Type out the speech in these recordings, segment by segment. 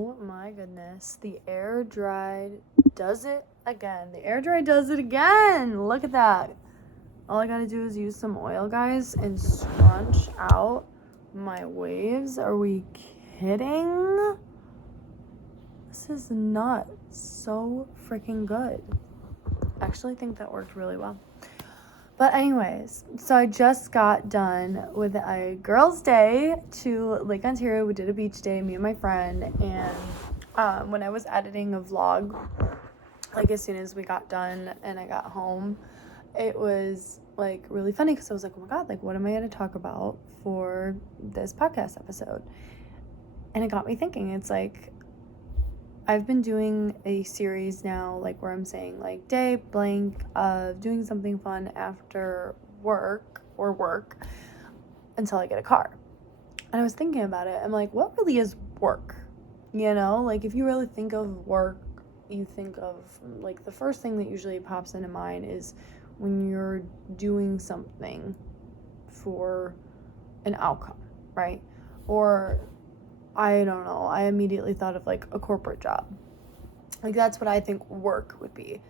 Oh my goodness, the air dried does it again. The air dry does it again. Look at that. All I gotta do is use some oil, guys, and scrunch out my waves. Are we kidding? This is not so freaking good. I actually think that worked really well. But anyways, so I just got done with a girls' day to Lake Ontario. We did a beach day, me and my friend, and when I was editing a vlog, like as soon as we got done and I got home, it was like really funny because I was like, oh my god, like what am I going to talk about for this podcast episode? And it got me thinking. It's like I've been doing a series now, like where I'm saying like day blank of doing something fun after work until I get a car. And I was thinking about it. I'm like, what really is work? You know, like if you really think of work, you think of like the first thing that usually pops into mind is when you're doing something for an outcome, right? Or I don't know, I immediately thought of like a corporate job. Like that's what I think work would be.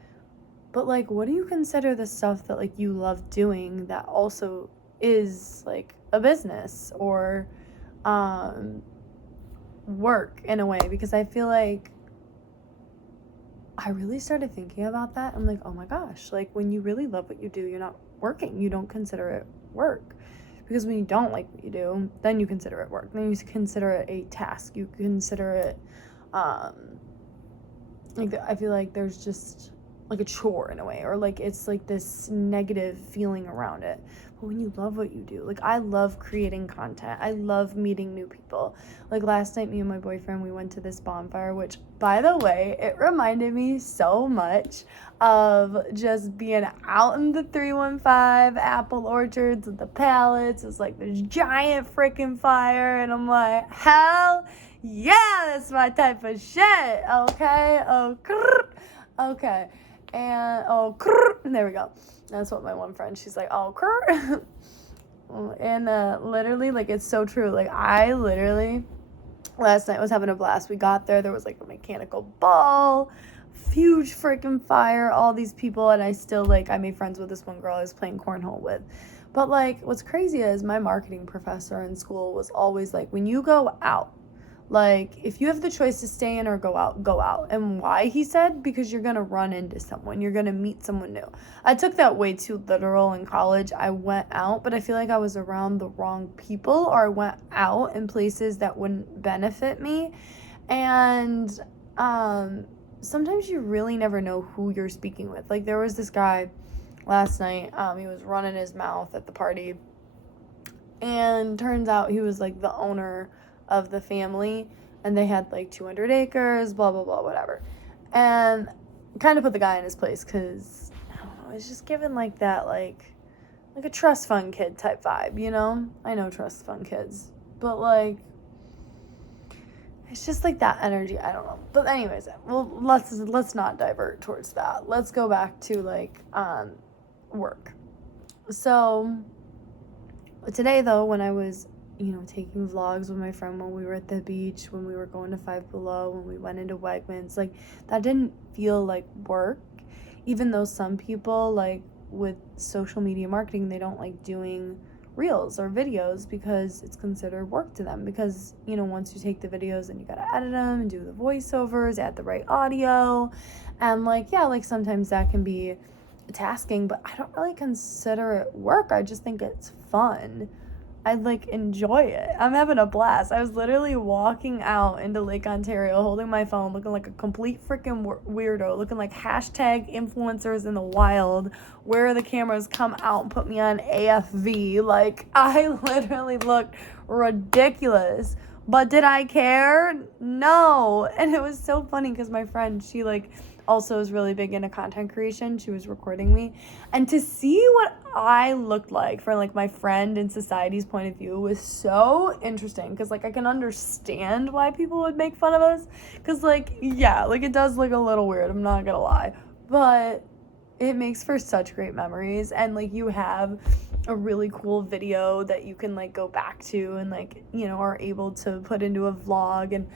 But like what do you consider the stuff that like you love doing that also is like a business or work in a way? Because I feel like I really started thinking about that. I'm like, oh my gosh, like when you really love what you do, you're not working. You don't consider it work. Because when you don't like what you do, then you consider it work. Then you consider it a task. You consider it, like I feel like there's just like a chore in a way, or like it's like this negative feeling around it. But when you love what you do, like I love creating content. I love meeting new people. Like last night, me and my boyfriend, we went to this bonfire, which by the way, it reminded me so much of just being out in the 315 apple orchards with the pallets. It's like this giant freaking fire, and I'm like, hell yeah, that's my type of shit. Okay, okay. And there we go. That's what my one friend, she's like, and literally, like, it's so true. Like, I literally last night was having a blast. We got there was like a mechanical ball, huge freaking fire, all these people, and I still like I made friends with this one girl I was playing cornhole with. But like what's crazy is my marketing professor in school was always like, when you go out, like, if you have the choice to stay in or go out. And why, he said, because you're going to run into someone. You're going to meet someone new. I took that way too literal in college. I went out, but I feel like I was around the wrong people, or I went out in places that wouldn't benefit me. And sometimes you really never know who you're speaking with. Like, there was this guy last night. He was running his mouth at the party. And turns out he was, like, the owner of the family, and they had like 200 acres, blah blah blah, whatever. And kind of put the guy in his place because I don't know, it's just given like that like a trust fund kid type vibe, you know? I know trust fund kids, but like it's just like that energy. I don't know. But anyways, well, let's not divert towards that. Let's go back to like work. So today though, when I was taking vlogs with my friend when we were at the beach, when we were going to Five Below, when we went into Wegmans, like that didn't feel like work, even though some people like with social media marketing, they don't like doing reels or videos because it's considered work to them, because once you take the videos and you gotta edit them and do the voiceovers, add the right audio, and like sometimes that can be tasking, but I don't really consider it work. I just think it's fun. I like enjoy it. I'm having a blast. I was literally walking out into Lake Ontario holding my phone, looking like a complete freaking weirdo, looking like hashtag influencers in the wild, where the cameras come out and put me on AFV. Like, I literally looked ridiculous. But did I care? No. And it was so funny because my friend, she like also is really big into content creation. She was recording me, and to see what I looked like from like my friend and society's point of view was so interesting, because like I can understand why people would make fun of us, because like it does look a little weird, I'm not gonna lie, but it makes for such great memories. And like you have a really cool video that you can like go back to and like, you know, are able to put into a vlog and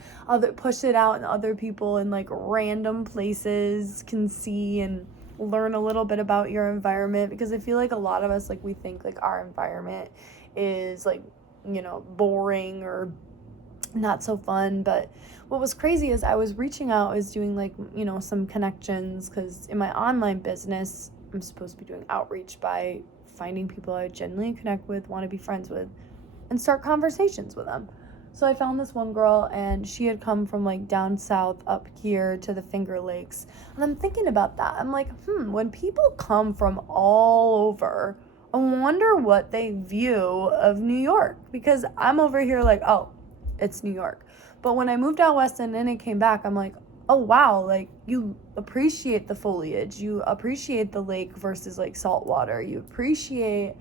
push it out, and other people in like random places can see and learn a little bit about your environment. Because I feel like a lot of us, like, we think like our environment is like, you know, boring or not so fun. But what was crazy is I was reaching out, I was doing like, you know, some connections, because in my online business I'm supposed to be doing outreach by finding people I genuinely connect with, want to be friends with, and start conversations with them. So I found this one girl, and she had come from like down south up here to the Finger Lakes. And I'm thinking about that. I'm like, when people come from all over, I wonder what they view of New York. Because I'm over here like, oh, it's New York. But when I moved out west and then I came back, I'm like, oh wow, like you appreciate the foliage, you appreciate the lake versus like salt water, you appreciate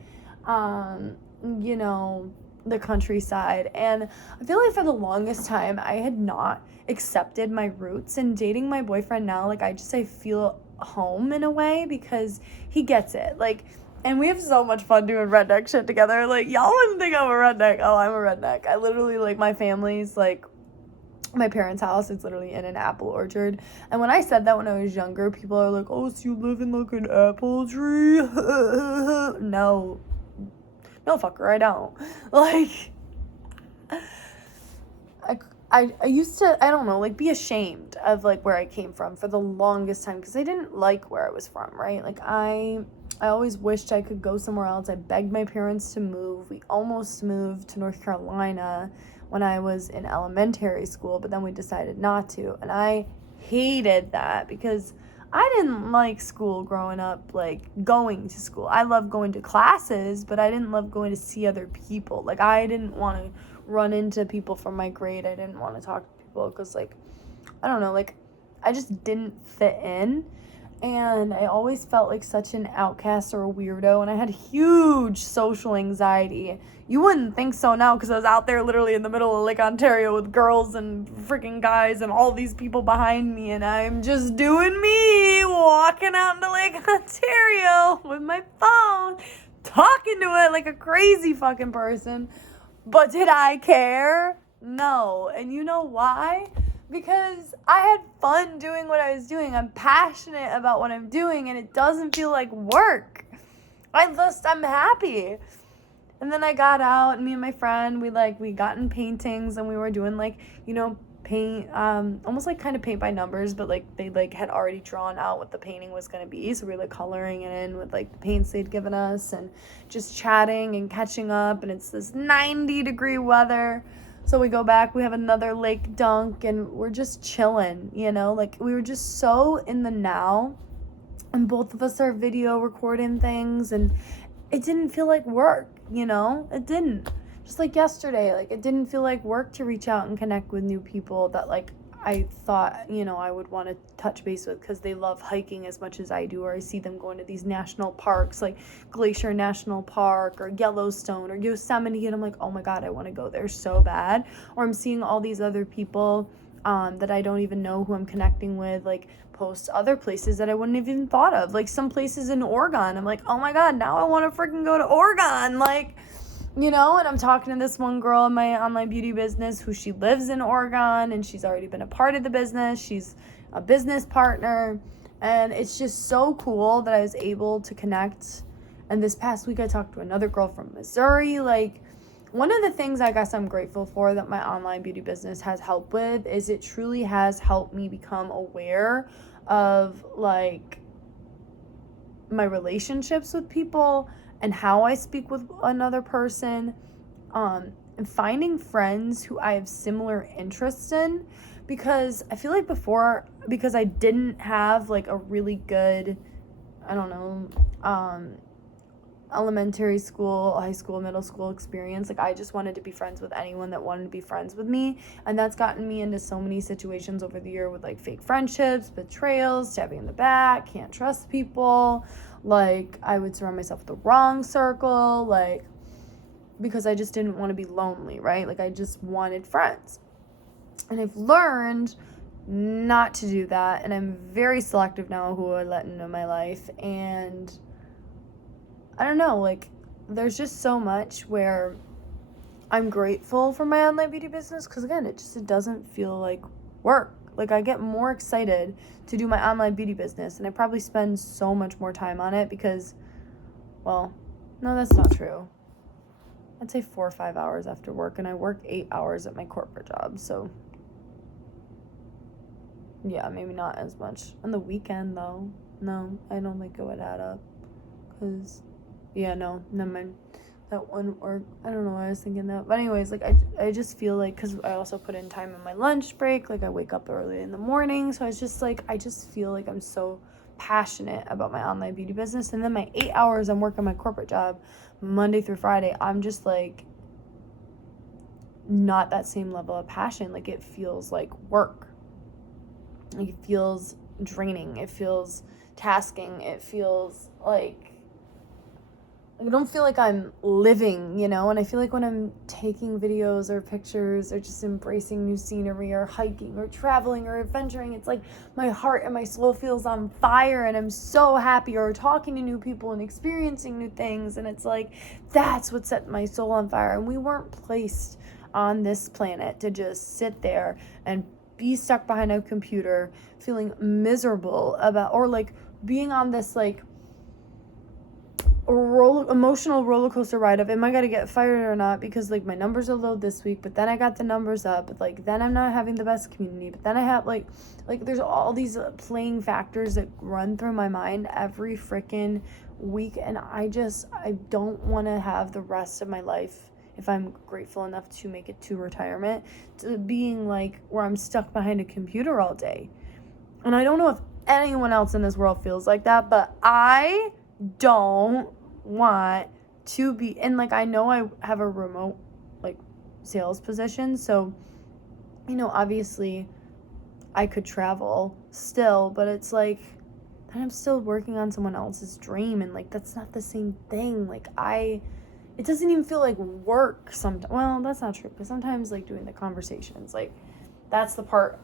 you know, the countryside. And I feel like for the longest time I had not accepted my roots, and dating my boyfriend now, like I feel home in a way, because he gets it. Like, and we have so much fun doing redneck shit together. Like, y'all wouldn't think I'm a redneck. Oh, I'm a redneck. I literally, like, my family's like, my parents' house is literally in an apple orchard. And when I said that when I was younger, people are like, oh, so you live in like an apple tree? No, fucker, I don't. Like, I used to, I don't know, like, be ashamed of like where I came from for the longest time, because I didn't like where I was from, right? Like, I always wished I could go somewhere else. I begged my parents to move. We almost moved to North Carolina when I was in elementary school, but then we decided not to. And I hated that, because I didn't like school growing up, like going to school. I loved going to classes, but I didn't love going to see other people. Like, I didn't want to run into people from my grade. I didn't want to talk to people because, like, I don't know, like, I just didn't fit in. And I always felt like such an outcast or a weirdo, and I had huge social anxiety. You wouldn't think so now, because I was out there literally in the middle of Lake Ontario with girls and freaking guys and all these people behind me, and I'm just doing me, walking out into Lake Ontario with my phone, talking to it like a crazy fucking person. But did I care? No. And you know why? Because I had fun doing what I was doing. I'm passionate about what I'm doing, and it doesn't feel like work. I'm happy. And then I got out, and me and my friend, we got in paintings, and we were doing like, you know, paint, almost like kind of paint by numbers, but like they like had already drawn out what the painting was going to be. So we were like coloring it in with like the paints they'd given us, and just chatting and catching up. And it's this 90-degree weather. So we go back, we have another lake dunk, and we're just chilling, you know? Like, we were just so in the now, and both of us are video recording things, and it didn't feel like work, you know? It didn't. Just like yesterday, like, it didn't feel like work to reach out and connect with new people that, like, I thought, you know, I would want to touch base with, because they love hiking as much as I do, or I see them going to these national parks like Glacier National Park or Yellowstone or Yosemite, and I'm like, oh my God, I want to go there so bad. Or I'm seeing all these other people that I don't even know who I'm connecting with, like, post other places that I wouldn't have even thought of, like some places in Oregon. I'm like, oh my God, now I want to freaking go to Oregon, like, you know. And I'm talking to this one girl in my online beauty business who she lives in Oregon, and she's already been a part of the business. She's a business partner, and it's just so cool that I was able to connect. And this past week I talked to another girl from Missouri. Like, one of the things I guess I'm grateful for that my online beauty business has helped with is it truly has helped me become aware of like my relationships with people and how I speak with another person, and finding friends who I have similar interests in. Because I feel like before, because I didn't have like a really good, I don't know, elementary school, high school, middle school experience, like I just wanted to be friends with anyone that wanted to be friends with me. And that's gotten me into so many situations over the year with like fake friendships, betrayals, stabbing in the back, can't trust people. Like, I would surround myself with the wrong circle, like, because I just didn't want to be lonely, right? Like, I just wanted friends. And I've learned not to do that, and I'm very selective now who I let into my life. And I don't know, like, there's just so much where I'm grateful for my online beauty business, because again, it doesn't feel like work. Like, I get more excited to do my online beauty business, and I probably spend so much more time on it because, well, no, that's not true. I'd say 4 or 5 hours after work, and I work 8 hours at my corporate job, so yeah, maybe not as much. On the weekend, though, no, I don't think it would add up, because, yeah, no, never mind. That one, or I don't know why I was thinking that, but anyways, like, I just feel like, because I also put in time in my lunch break, like, I wake up early in the morning, so it's just like, I just feel like I'm so passionate about my online beauty business, and then my 8 hours I'm working my corporate job Monday through Friday, I'm just like not that same level of passion. Like, it feels like work. Like, it feels draining, it feels tasking, it feels like I don't feel like I'm living, you know? And I feel like when I'm taking videos or pictures or just embracing new scenery or hiking or traveling or adventuring, it's like my heart and my soul feels on fire and I'm so happy, or talking to new people and experiencing new things. And it's like, that's what set my soul on fire. And we weren't placed on this planet to just sit there and be stuck behind a computer feeling miserable about, or like being on this like emotional roller coaster ride of, am I gonna get fired or not, because like my numbers are low this week, but then I got the numbers up, but like then I'm not having the best community, but then I have like there's all these playing factors that run through my mind every freaking week. And I don't want to have the rest of my life, if I'm grateful enough to make it to retirement, to being like where I'm stuck behind a computer all day. And I don't know if anyone else in this world feels like that, but I don't want to be. And like, I know I have a remote like sales position, so you know, obviously I could travel still, but it's like then I'm still working on someone else's dream, and like that's not the same thing. Like, it doesn't even feel like work sometimes. Well, that's not true, but sometimes like doing the conversations, like that's the part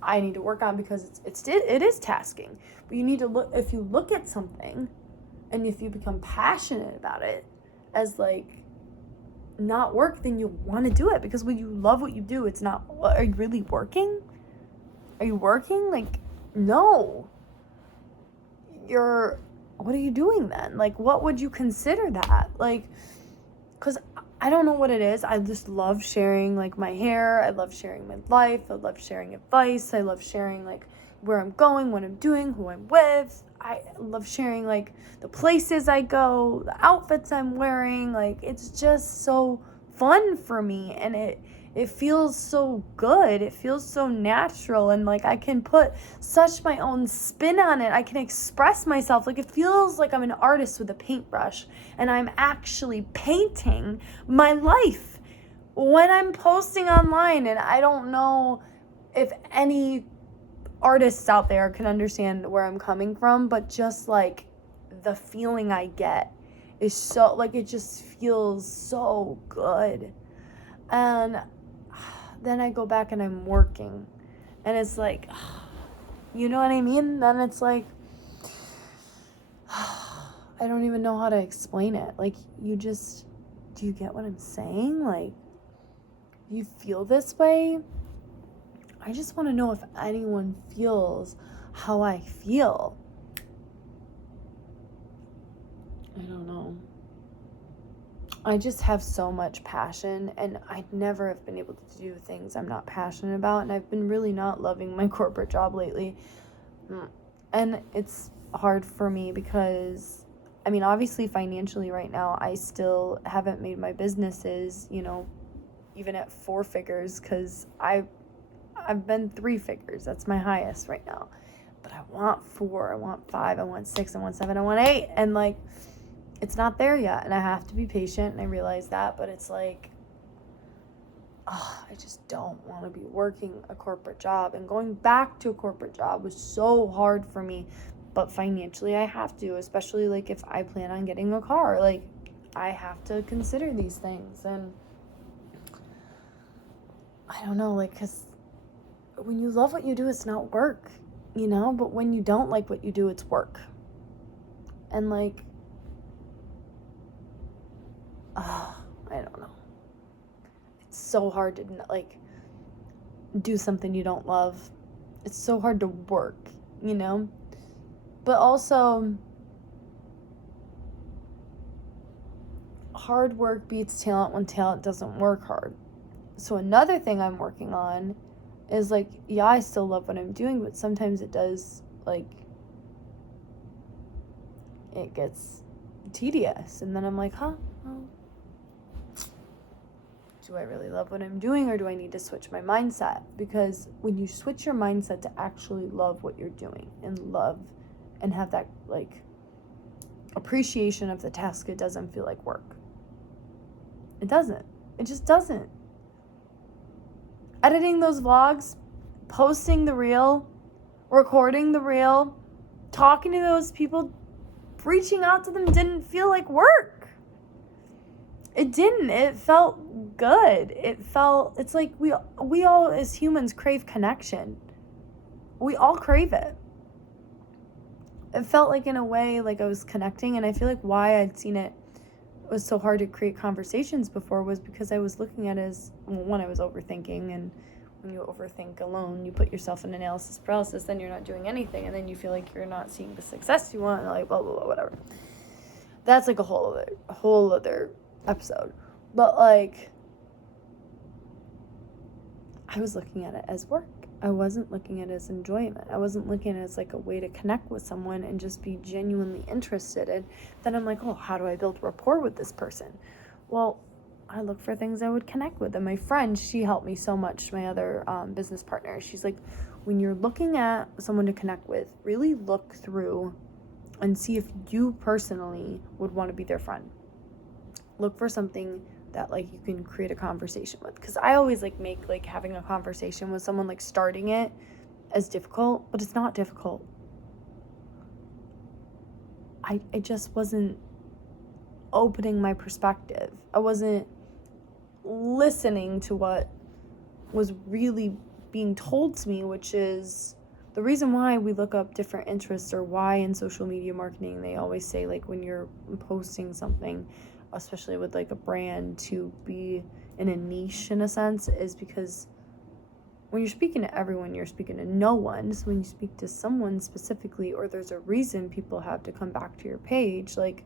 I need to work on, because it is tasking. But you need to look, if you look at something and if you become passionate about it as like not work, then you'll want to do it, because when you love what you do, it's not, are you really working? Are you working? Like, no. What are you doing then? Like, what would you consider that? Like, because I don't know what it is. I just love sharing like my hair. I love sharing my life. I love sharing advice. I love sharing like where I'm going, what I'm doing, who I'm with. I love sharing like the places I go, the outfits I'm wearing. Like, it's just so fun for me, and it feels so good. It feels so natural, and like I can put such my own spin on it. I can express myself. Like, it feels like I'm an artist with a paintbrush and I'm actually painting my life when I'm posting online. And I don't know if any artists out there can understand where I'm coming from, but just like the feeling I get is so, like, it just feels so good. And then I go back and I'm working, and it's like, you know what I mean? Then it's like, I don't even know how to explain it. Like, do you get what I'm saying? Like, you feel this way? I just want to know if anyone feels how I feel. I don't know. I just have so much passion, and I never have been able to do things I'm not passionate about, and I've been really not loving my corporate job lately. And it's hard for me because, I mean, obviously financially right now, I still haven't made my businesses, you know, even at 4 figures, because I've been 3 figures. That's my highest right now. But I want 4, I want 5, I want 6, I want 7, I want 8. And like, it's not there yet. And I have to be patient. And I realize that. But it's like, I just don't want to be working a corporate job. And going back to a corporate job was so hard for me. But financially, I have to. Especially like if I plan on getting a car. Like, I have to consider these things. And I don't know, like, because when you love what you do, it's not work, you know? But when you don't like what you do, it's work. And like, I don't know. It's so hard to like do something you don't love. It's so hard to work, you know? But also, hard work beats talent when talent doesn't work hard. So another thing I'm working on is like, yeah, I still love what I'm doing, but sometimes it does, like, it gets tedious. And then I'm like, well, do I really love what I'm doing, or do I need to switch my mindset? Because when you switch your mindset to actually love what you're doing and love and have that like appreciation of the task, it doesn't feel like work. It doesn't. It just doesn't. Editing those vlogs, posting the reel, recording the reel, talking to those people, reaching out to them didn't feel like work. It didn't. It felt good. It's like we all as humans crave connection. We all crave it. It felt like, in a way, like I was connecting, and I feel like why I'd seen it was so hard to create conversations before was because I was looking at it as, well, one, I was overthinking, and when you overthink alone, you put yourself in analysis paralysis, then you're not doing anything, and then you feel like you're not seeing the success you want, and like blah, blah, blah, whatever. That's like a whole other episode. But like, I was looking at it as work. I wasn't looking at it as enjoyment. I wasn't looking at it as like a way to connect with someone and just be genuinely interested. And then I'm like, oh, how do I build rapport with this person? Well, I look for things I would connect with. And my friend, she helped me so much, my other business partner. She's like, when you're looking at someone to connect with, really look through and see if you personally would want to be their friend. Look for something that like you can create a conversation with, because I always like make like having a conversation with someone, like starting it, as difficult, but it's not difficult. I just wasn't opening my perspective. I wasn't listening to what was really being told to me, which is the reason why we look up different interests, or why in social media marketing they always say like when you're posting something, especially with like a brand, to be in a niche in a sense, is because when you're speaking to everyone, you're speaking to no one. So when you speak to someone specifically, or there's a reason people have to come back to your page, like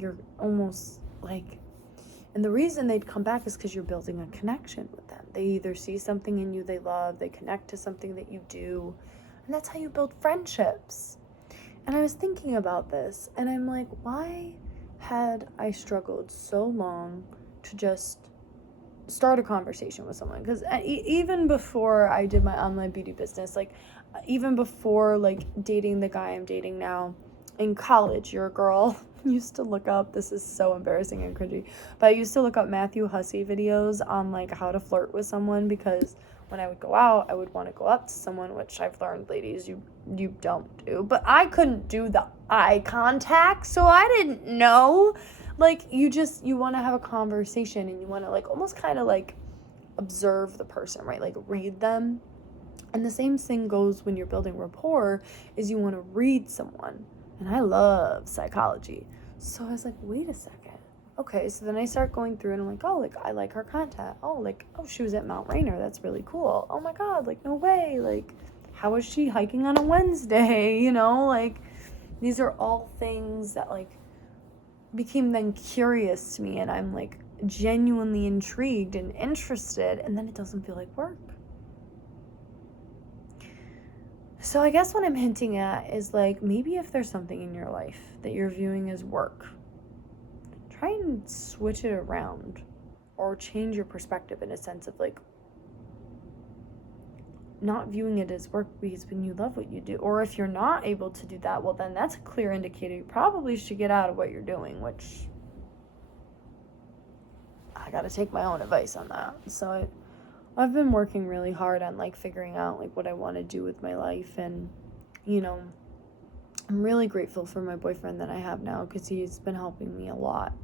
you're almost like, and the reason they'd come back is because you're building a connection with them. They either see something in you they love, they connect to something that you do, and that's how you build friendships. And I was thinking about this, and I'm like, why had I struggled so long to just start a conversation with someone? Because even before I did my online beauty business, like even before like dating the guy I'm dating now, in college, your girl used to look up, this is so embarrassing and cringy, but I used to look up Matthew Hussey videos on like how to flirt with someone, because when I would go out, I would want to go up to someone, which I've learned, ladies, you don't do. But I couldn't do the eye contact, so I didn't know. Like, you want to have a conversation, and you want to like almost kind of like observe the person, right? Like read them. And the same thing goes when you're building rapport, is you want to read someone. And I love psychology. So I was like, wait a second. Okay, so then I start going through and I'm like, oh, like I like her content. Oh, she was at Mount Rainier. That's really cool. Oh my God, like no way. Like, how is she hiking on a Wednesday? You know, like these are all things that like became then curious to me, and I'm like genuinely intrigued and interested, and then it doesn't feel like work. So I guess what I'm hinting at is like, maybe if there's something in your life that you're viewing as work, try and switch it around, or change your perspective in a sense of like not viewing it as work, because when you love what you do, or if you're not able to do that, well then that's a clear indicator you probably should get out of what you're doing, which I gotta take my own advice on that. So I've been working really hard on like figuring out like what I want to do with my life, and you know, I'm really grateful for my boyfriend that I have now, because he's been helping me a lot.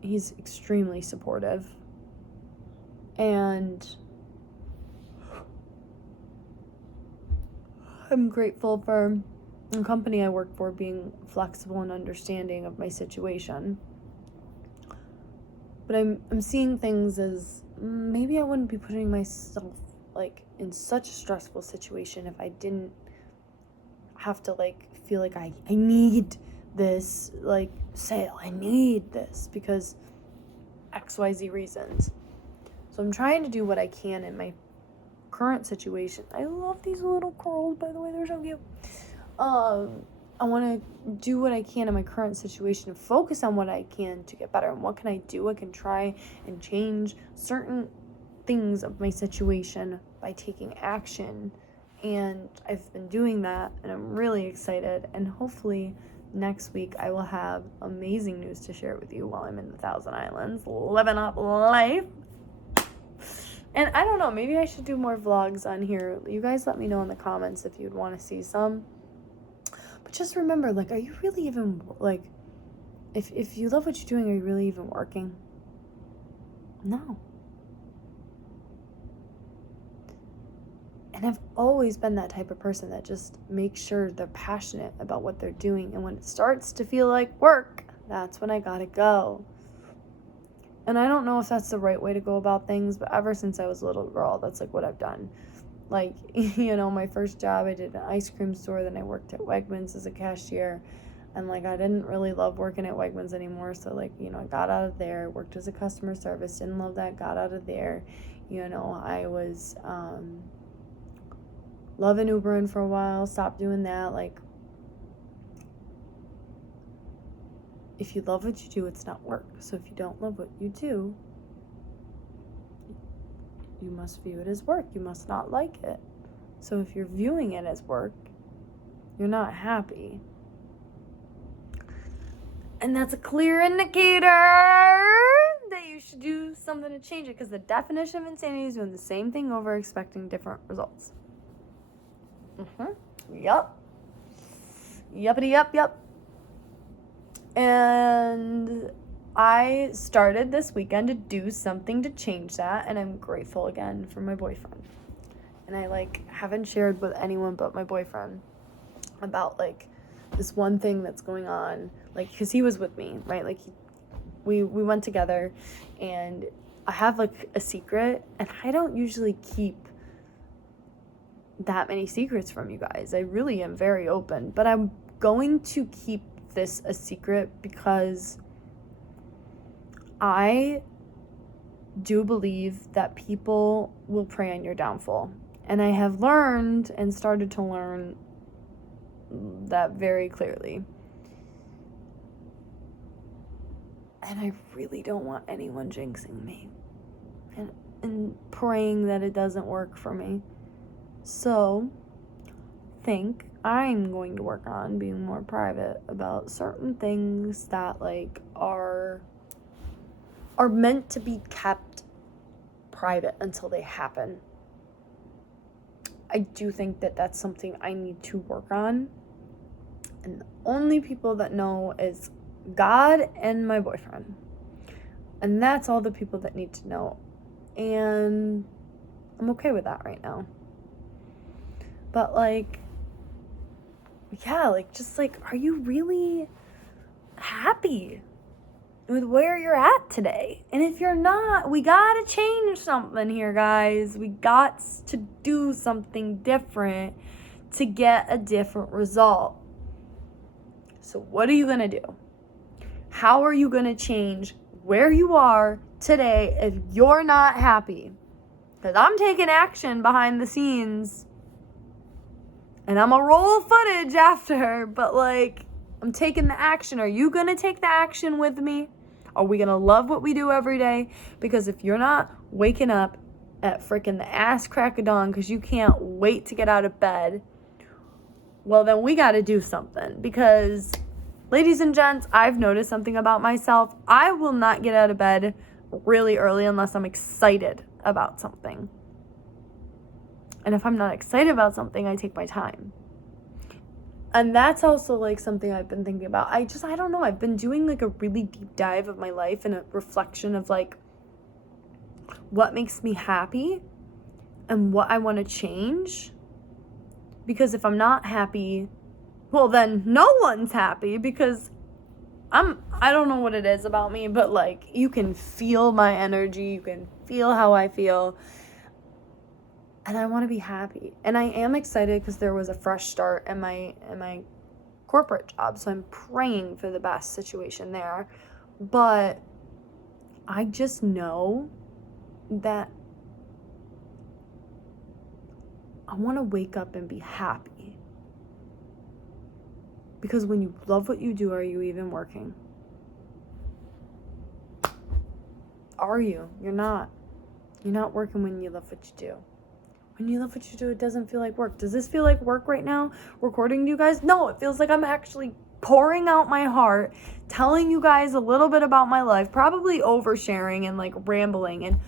He's extremely supportive, and I'm grateful for the company I work for being flexible and understanding of my situation. But I'm seeing things as maybe I wouldn't be putting myself like in such a stressful situation if I didn't have to like feel like I need this like sale. I need this because XYZ reasons. So I'm trying to do what I can in my current situation. I love these little curls, by the way, they're so cute. I want to do what I can in my current situation, focus on what I can to get better. And what can I do? I can try and change certain things of my situation by taking action. And I've been doing that, and I'm really excited. And hopefully next week I will have amazing news to share with you while I'm in the Thousand Islands, living up life. And I don't know, maybe I should do more vlogs on here. You guys let me know in the comments if you'd want to see some. But just remember, like, are you really even, like, if you love what you're doing, are you really even working? No. And I've always been that type of person that just makes sure they're passionate about what they're doing. And when it starts to feel like work, that's when I gotta go. And I don't know if that's the right way to go about things, but ever since I was a little girl, that's like what I've done. Like, you know, my first job, I did an ice cream store, then I worked at Wegmans as a cashier, and like I didn't really love working at Wegmans anymore, so like, you know, I got out of there, worked as a customer service, didn't love that, got out of there. You know, I was loving Ubering for a while, stopped doing that. Like, if you love what you do, it's not work. So if you don't love what you do, you must view it as work. You must not like it. So if you're viewing it as work, you're not happy. And that's a clear indicator that you should do something to change it, because the definition of insanity is doing the same thing over expecting different results. Yup. Yuppity yup. And I started this weekend to do something to change that, and I'm grateful again for my boyfriend. And I like haven't shared with anyone but my boyfriend about like this one thing that's going on, like, because he was with me, right? Like we went together, and I have like a secret, and I don't usually keep that many secrets from you guys. I really am very open, but I'm going to keep this a secret because I do believe that people will prey on your downfall. And I have learned and started to learn that very clearly. And I really don't want anyone jinxing me and praying that it doesn't work for me. So, think I'm going to work on being more private about certain things that like are meant to be kept private until they happen. I do think that that's something I need to work on. And the only people that know is God and my boyfriend. And that's all the people that need to know. And I'm okay with that right now. But like, yeah, like, just like, are you really happy with where you're at today? And if you're not, we gotta change something here, guys. We got to do something different to get a different result. So what are you gonna do? How are you gonna change where you are today if you're not happy? Because I'm taking action behind the scenes, and I'm gonna roll footage after, but like, I'm taking the action. Are you gonna take the action with me? Are we gonna love what we do every day? Because if you're not waking up at freaking the ass crack of dawn because you can't wait to get out of bed, well, then we gotta do something. Because, ladies and gents, I've noticed something about myself. I will not get out of bed really early unless I'm excited about something. And if I'm not excited about something, I take my time. And that's also like something I've been thinking about. I don't know. I've been doing like a really deep dive of my life and a reflection of like what makes me happy and what I want to change. Because if I'm not happy, well, then no one's happy, because I don't know what it is about me, but like, you can feel my energy, you can feel how I feel, and I want to be happy. And I am excited because there was a fresh start in my corporate job, so I'm praying for the best situation there. But I just know that I want to wake up and be happy. Because when you love what you do, are you even working? Are you? You're not. You're not working when you love what you do. When you love what you do, it doesn't feel like work. Does this feel like work right now, recording to you guys? No, it feels like I'm actually pouring out my heart, telling you guys a little bit about my life, probably oversharing and like rambling. And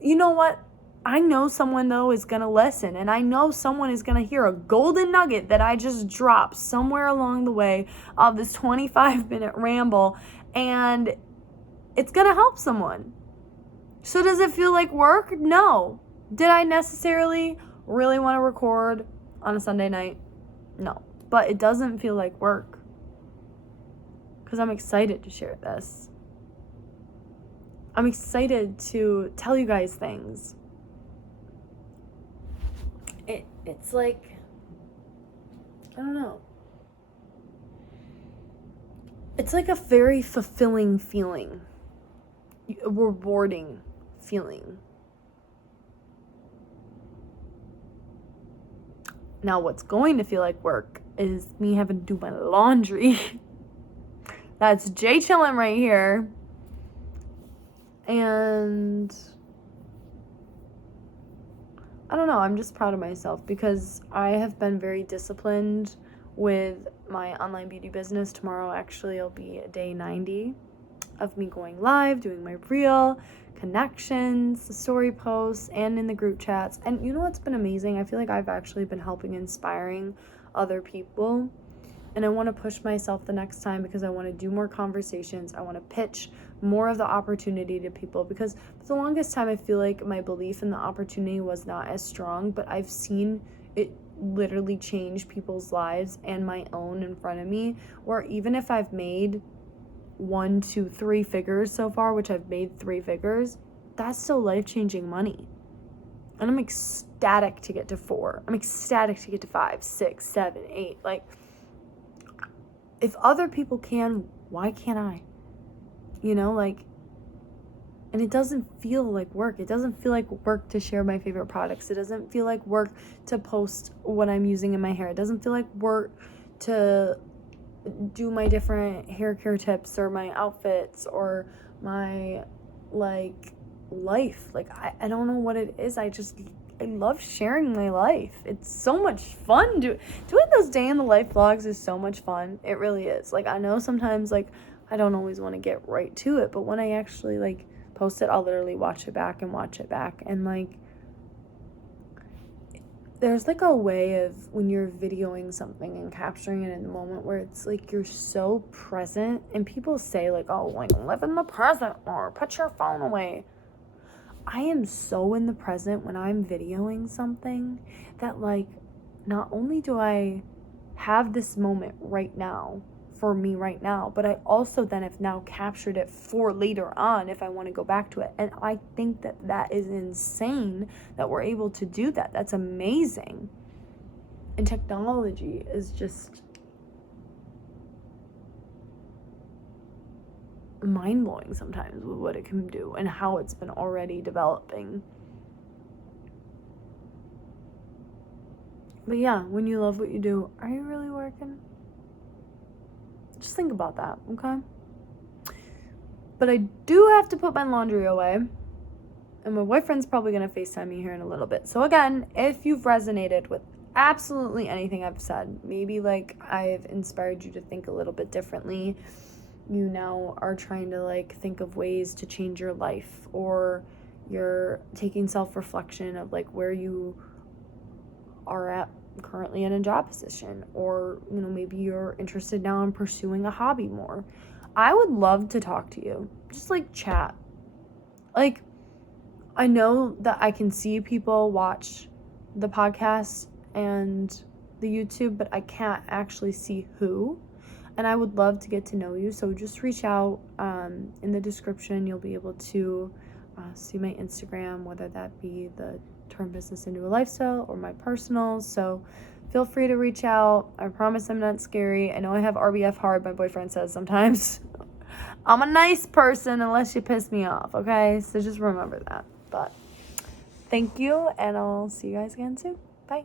you know what? I know someone, though, is going to listen, and I know someone is going to hear a golden nugget that I just dropped somewhere along the way of this 25-minute ramble, and it's going to help someone. So does it feel like work? No. Did I necessarily really want to record on a Sunday night? No. But it doesn't feel like work, because I'm excited to share this. I'm excited to tell you guys things. It's like, I don't know. It's like a very fulfilling feeling, a rewarding feeling. Now, what's going to feel like work is me having to do my laundry. That's Jay chilling right here. And I don't know, I'm just proud of myself because I have been very disciplined with my online beauty business. Tomorrow, actually, it'll be day 90 of me going live, doing my reel, connections, the story posts, and in the group chats. And you know what's been amazing? I feel like I've actually been helping, inspiring other people. And I want to push myself the next time because I want to do more conversations. I want to pitch more of the opportunity to people, because for the longest time I feel like my belief in the opportunity was not as strong, but I've seen it literally change people's lives and my own in front of me, where even if I've made 1, 2, 3 figures so far, which I've made 3 figures, that's still life-changing money. And I'm ecstatic to get to 4. I'm ecstatic to get to 5, 6, 7, 8. Like, if other people can, why can't I? You know, like, and it doesn't feel like work. It doesn't feel like work to share my favorite products. It doesn't feel like work to post what I'm using in my hair. It doesn't feel like work to do my different hair care tips or my outfits or my, like, life. Like, I don't know what it is. I love sharing my life. It's so much fun. Doing those day in the life vlogs is so much fun. It really is. Like, I know sometimes, like, I don't always want to get right to it, but when I actually, like, post it, I'll literally watch it back. And, like, there's, like, a way of when you're videoing something and capturing it in the moment where it's, like, you're so present. And people say, like, oh, like, live in the present or put your phone away. I am so in the present when I'm videoing something that, like, not only do I have this moment right now, for me right now, but I also then have now captured it for later on if I want to go back to it. And I think that is insane that we're able to do that. That's amazing. And technology is just mind-blowing sometimes with what it can do and how it's been already developing. But yeah, when you love what you do, are you really working? Just think about that, okay? But I do have to put my laundry away, and my boyfriend's probably going to FaceTime me here in a little bit. So again, if you've resonated with absolutely anything I've said, maybe, like, I've inspired you to think a little bit differently, you now are trying to, like, think of ways to change your life, or you're taking self-reflection of, like, where you are at currently in a job position, or, you know, maybe you're interested now in pursuing a hobby more. I would love to talk to you. Just, like, chat. Like, I know that I can see people watch the podcast and the YouTube, but I can't actually see who. And I would love to get to know you. So just reach out. In the description, you'll be able to see my Instagram, whether that be the Turn Business into a Lifestyle or my personal. So feel free to reach out. I promise I'm not scary. I know I have RBF hard, my boyfriend says sometimes. I'm a nice person unless you piss me off, okay? So just remember that. But thank you, and I'll see you guys again soon. Bye.